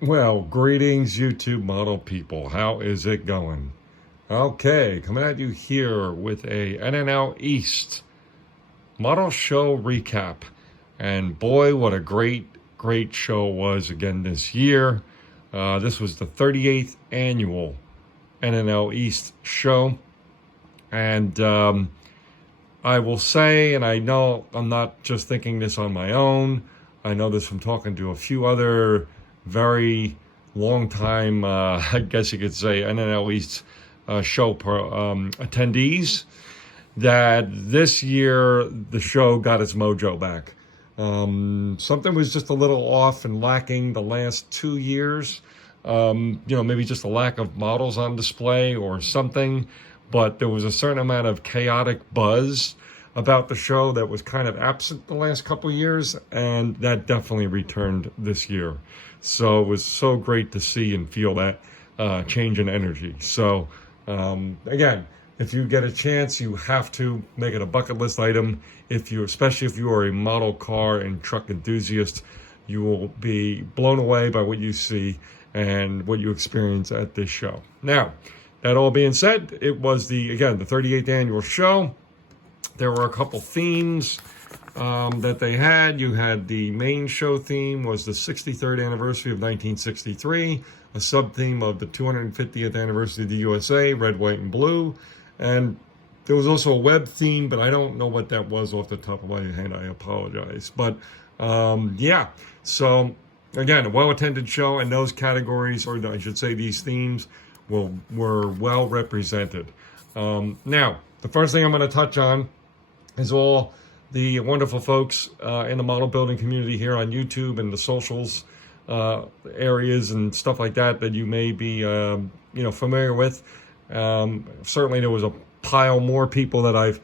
Well, greetings, YouTube model people. How is it going? Okay, coming at you here with a NNL East model show recap. And boy, what a great show it was again this year. This was the 38th annual NNL East show. And I will say, and I know I'm not just thinking this on my own, I know this from talking to a few other very long time, I guess you could say, NNL East show attendees, that this year the show got its mojo back. Something was just a little off and lacking the last 2 years. Maybe just a lack of models on display or something, but there was a certain amount of chaotic buzz about the show that was kind of absent the last couple of years, and that definitely returned this year. So it was so great to see and feel that change in energy. So again, if you get a chance, you have to make it a bucket list item. Especially if you are a model car and truck enthusiast, you will be blown away by what you see and what you experience at this show. Now, that all being said, it was the 38th annual show. There were a couple themes that they had. You had the main show theme was the 63rd anniversary of 1963, a sub-theme of the 250th anniversary of the USA, red, white, and blue. And there was also a web theme, but I don't know what that was off the top of my head. I apologize. But so again, a well-attended show, and those categories, or I should say these themes, were well represented. Now, the first thing I'm going to touch on is all the wonderful folks in the model building community here on YouTube and the socials areas and stuff like that you may be familiar with. Certainly there was a pile more people that I've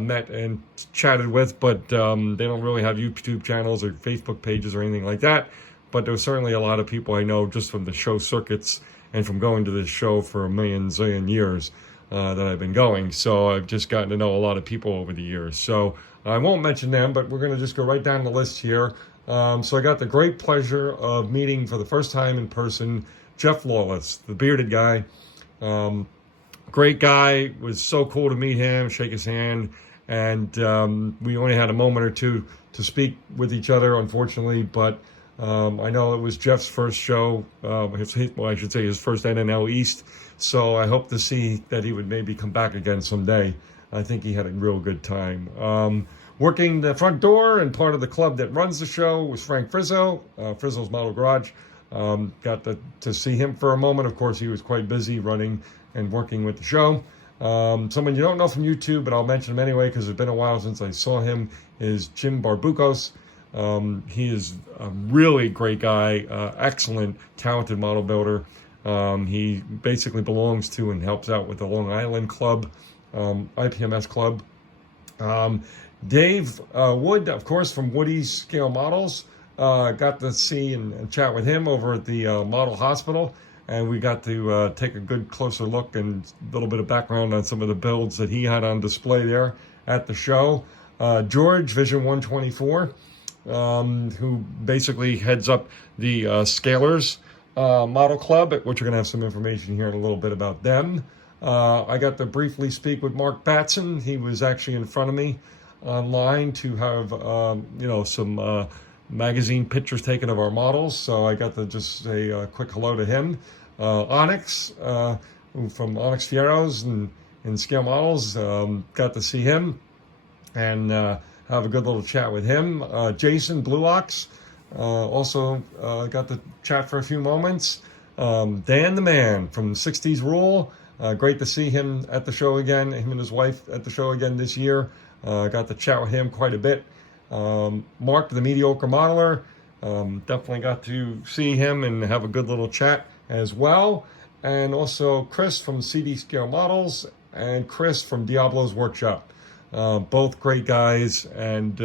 met and chatted with, but they don't really have YouTube channels or Facebook pages or anything like that. But there was certainly a lot of people I know just from the show circuits and from going to this show for a zillion years that I've been going. So I've just gotten to know a lot of people over the years. So I won't mention them, but we're going to just go right down the list here. So I got the great pleasure of meeting for the first time in person Jeff Lawless, the bearded guy. Great guy. It was so cool to meet him, shake his hand, and we only had a moment or two to speak with each other, unfortunately, but I know it was Jeff's first show, I should say his first NNL East, so I hope to see that he would maybe come back again someday. I think he had a real good time. Working the front door and part of the club that runs the show was Frank Frizzo, Frizzo's Model Garage. Got to see him for a moment. Of course, he was quite busy running and working with the show. Someone you don't know from YouTube, but I'll mention him anyway because it's been a while since I saw him, is Jim Barbucos. He is a really great guy, excellent, talented model builder. He basically belongs to and helps out with the Long Island Club, IPMS Club. Dave Wood, of course, from Woody's Scale Models. Got to see and chat with him over at the Model Hospital, and we got to take a good closer look and a little bit of background on some of the builds that he had on display there at the show. George, Vision 124, who basically heads up the Scalers Model Club, which we're going to have some information here in a little bit about them. I got to briefly speak with Mark Batson. He was actually in front of me online to have some magazine pictures taken of our models, so I got to just say a quick hello to him. Onyx from Onyx Fierros and Scale Models, got to see him and have a good little chat with him. Jason Blue Ox, also got to chat for a few moments. Dan the Man from 60s Rule, great to see him at the show again, him and his wife at the show again this year. Got to chat with him quite a bit. Mark the Mediocre Modeler, definitely got to see him and have a good little chat as well. And also Chris from CD Scale Models and Chris from Diablo's Workshop. Both great guys, and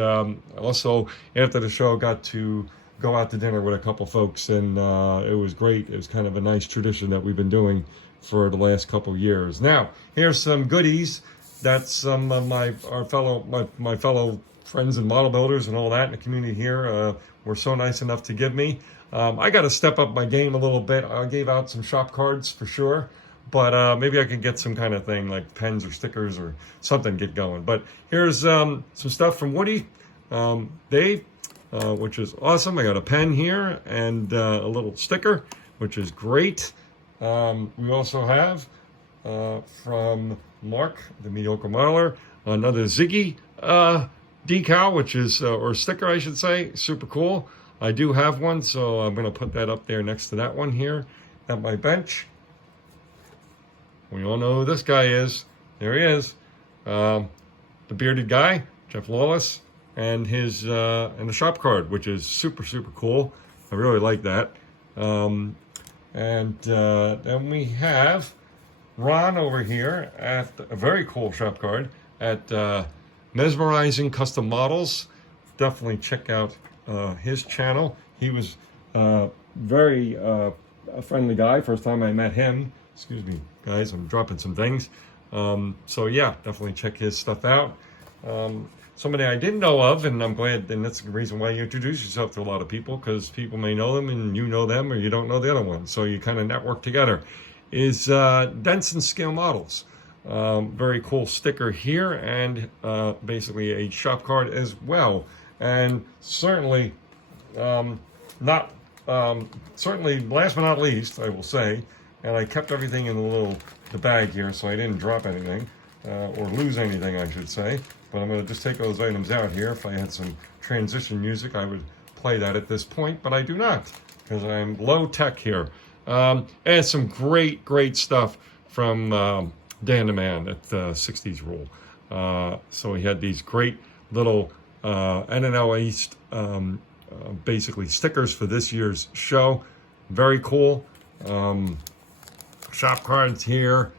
also after the show got to go out to dinner with a couple folks, and it was great. It was kind of a nice tradition that we've been doing for the last couple of years. Now, here's some goodies that some of my fellow friends and model builders and all that in the community here were so nice enough to give me. I got to step up my game a little bit. I gave out some shop cards for sure, but maybe I could get some kind of thing like pens or stickers or something get going. But here's some stuff from Woody, Dave, which is awesome. I got a pen here and a little sticker, which is great. We also have from Mark, the mediocre modeler, another Ziggy decal, which is, or sticker, I should say, super cool. I do have one, so I'm going to put that up there next to that one here at my bench. We all know who this guy is. There he is. The bearded guy, Jeff Lawless, and his and the shop card, which is super, super cool. I really like that. And then we have Ron over here at a very cool shop card at Mesmerizing Custom Models. Definitely check out his channel. He was very a friendly guy. First time I met him. Excuse me, guys, I'm dropping some things. So yeah, definitely check his stuff out. Somebody I didn't know of, and I'm glad, and that's the reason why you introduce yourself to a lot of people, because people may know them and you know them, or you don't know the other one. So you kind of network together. Is Denson Scale Models. Very cool sticker here, and basically a shop card as well. And certainly, certainly last but not least, I will say, and I kept everything in the bag here, so I didn't drop anything, or lose anything, I should say. But I'm going to just take those items out here. If I had some transition music, I would play that at this point, but I do not, because I'm low tech here. And some great, great stuff from Dan the Man at 60s Rule. So he had these great little NNL East, basically stickers for this year's show. Very cool. Shop cards here.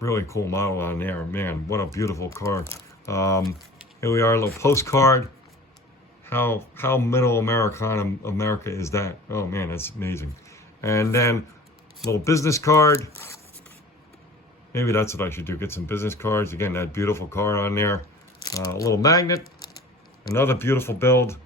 Really cool model on there. Man, what a beautiful car. Here we are, a little postcard. How middle America is that? Oh man, that's amazing. And then a little business card. Maybe that's what I should do, get some business cards. Again, that beautiful car on there. A little magnet, another beautiful build,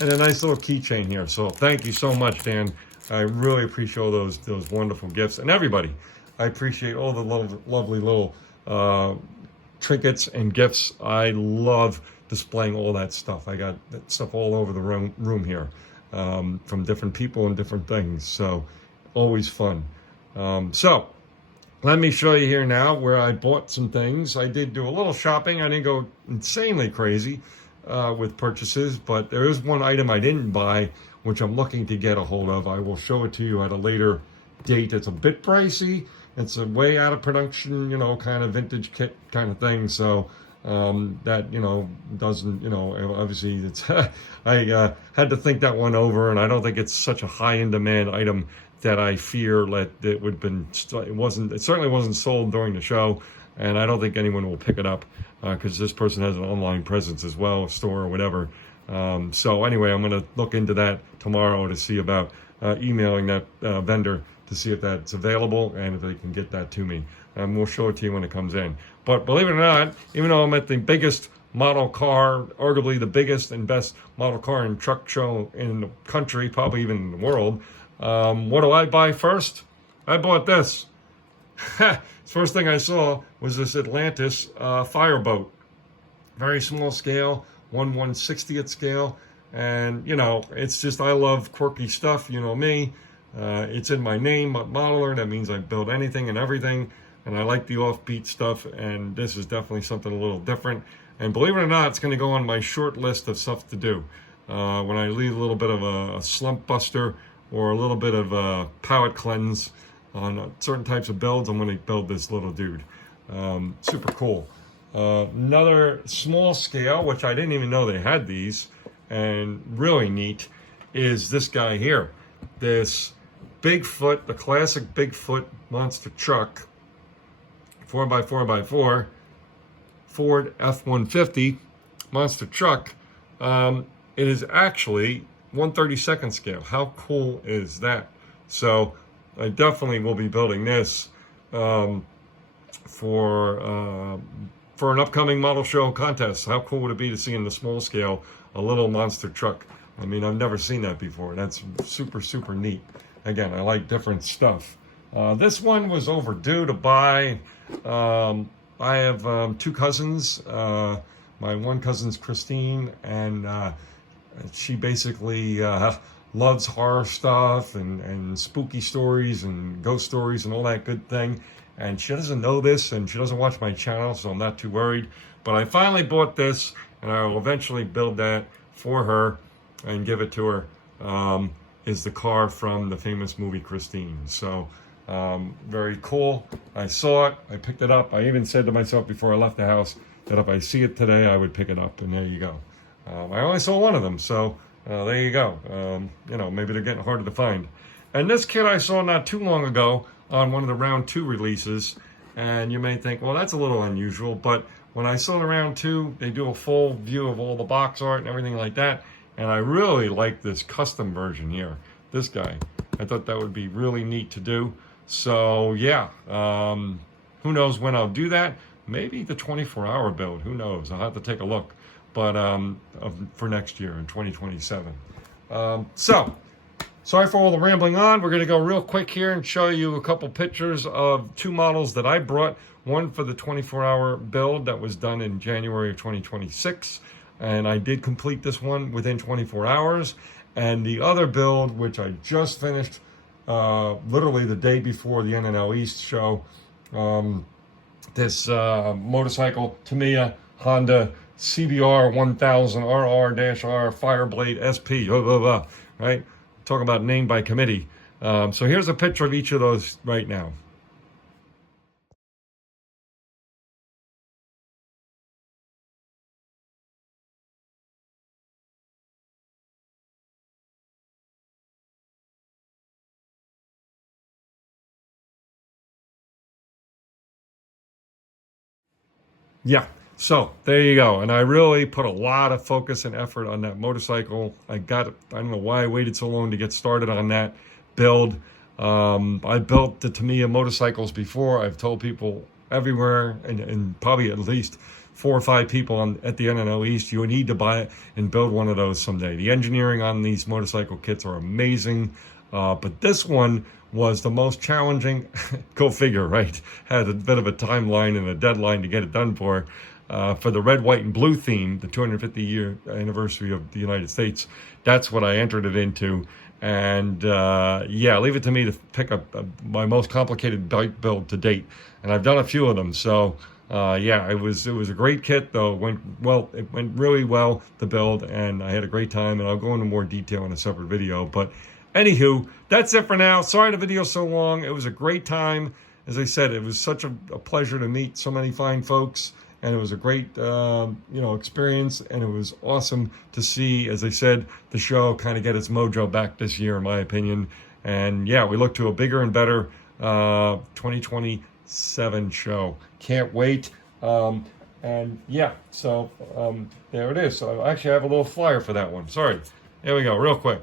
and a nice little keychain here. So thank you so much, Dan. I really appreciate all those wonderful gifts. And everybody, I appreciate all the lovely little trinkets and gifts. I love displaying all that stuff. I got that stuff all over the room here, from different people and different things. So always fun. So let me show you here now where I bought some things. I did do a little shopping. I didn't go insanely crazy with purchases, but there is one item I didn't buy, which I'm looking to get a hold of. I will show it to you at a later date. It's a bit pricey. It's a way out of production, kind of vintage kit kind of thing. So that, doesn't, obviously it's, I had to think that one over, and I don't think it's such a high in demand item that I fear that it would have been, it certainly wasn't sold during the show, and I don't think anyone will pick it up because this person has an online presence as well, a store or whatever. So anyway, I'm going to look into that tomorrow to see about emailing that vendor to see if that's available and if they can get that to me. And we'll show it to you when it comes in. But believe it or not, even though I'm at the biggest model car, arguably the biggest and best model car and truck show in the country, probably even in the world, what do I buy first? I bought this. First thing I saw was this Atlantis fireboat. Very small scale, 1/160th scale. And, it's just, I love quirky stuff, you know me. It's in my name, modeler. That means I build anything and everything. And I like the offbeat stuff. And this is definitely something a little different. And believe it or not, it's going to go on my short list of stuff to do. When I leave a little bit of a slump buster or a little bit of a palette cleanse on certain types of builds, I'm going to build this little dude. Super cool. Another small scale, which I didn't even know they had these, and really neat, is this guy here. This Bigfoot, the classic Bigfoot monster truck, 4x4x4, Ford F-150 monster truck. It is actually 1/32nd scale. How cool is that? So I definitely will be building this for an upcoming model show contest. How cool would it be to see in the small scale a little monster truck I mean, I've never seen that before. That's super, super neat. Again, I like different stuff. This one was overdue to buy. I have two cousins. My one cousin's Christine, and she basically loves horror stuff and spooky stories and ghost stories and all that good thing. And she doesn't know this, and she doesn't watch my channel, so I'm not too worried. But I finally bought this, and I will eventually build that for her and give it to her. Is the car from the famous movie Christine. So very cool. I saw it, I picked it up. I even said to myself before I left the house that if I see it today, I would pick it up, and there you go. I only saw one of them, so there you go. You know, maybe they're getting harder to find. And this kit I saw not too long ago on one of the round 2 releases, and you may think, well, that's a little unusual, but when I saw the round 2, they do a full view of all the box art and everything like that, and I really like this custom version here. This guy, I thought that would be really neat to do. So yeah, who knows when I'll do that? Maybe the 24-hour build, who knows? I'll have to take a look, but for next year in 2027. So, sorry for all the rambling on. We're going to go real quick here and show you a couple pictures of 2 models that I brought. One for the 24-hour build that was done in January of 2026. And I did complete this one within 24 hours. And the other build, which I just finished literally the day before the NNL East show, this motorcycle, Tamiya Honda CBR 1000 RR-R Fireblade SP, right? Talk about named by committee. So here's a picture of each of those right now. Yeah, so there you go. And I really put a lot of focus and effort on that motorcycle. I don't know why I waited so long to get started on that build. I built the Tamiya motorcycles before. I've told people everywhere, and probably at least 4 or 5 people at the NNL East, you need to buy it and build one of those someday. The engineering on these motorcycle kits are amazing. But this one was the most challenging. Go figure, right? Had a bit of a timeline and a deadline to get it done for the red, white, and blue theme, the 250-year anniversary of the United States. That's what I entered it into. And yeah, leave it to me to pick up my most complicated bike build to date. And I've done a few of them. So yeah, it was a great kit, though. It went really well to build, and I had a great time. And I'll go into more detail in a separate video. But anywho, that's it for now. Sorry the video's so long. It was a great time. As I said, it was such a pleasure to meet so many fine folks, and it was a great experience, and it was awesome to see, as I said, the show kind of get its mojo back this year, in my opinion. And yeah, we look to a bigger and better 2027 show. Can't wait. And yeah, so there it is. So actually, I have a little flyer for that one. Sorry. There we go, real quick.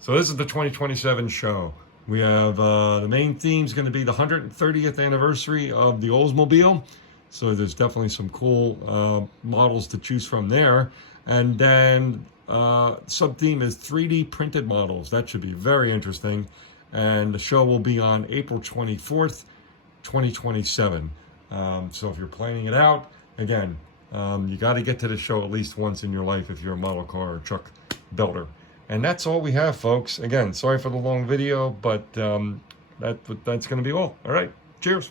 So this is the 2027 show. We have the main theme is going to be the 130th anniversary of the Oldsmobile. So there's definitely some cool models to choose from there. And then sub-theme is 3D printed models. That should be very interesting. And the show will be on April 24th, 2027. So if you're planning it out, again, you got to get to the show at least once in your life if you're a model car or truck builder. And that's all we have, folks. Again, sorry for the long video, but that's going to be all. All right. Cheers.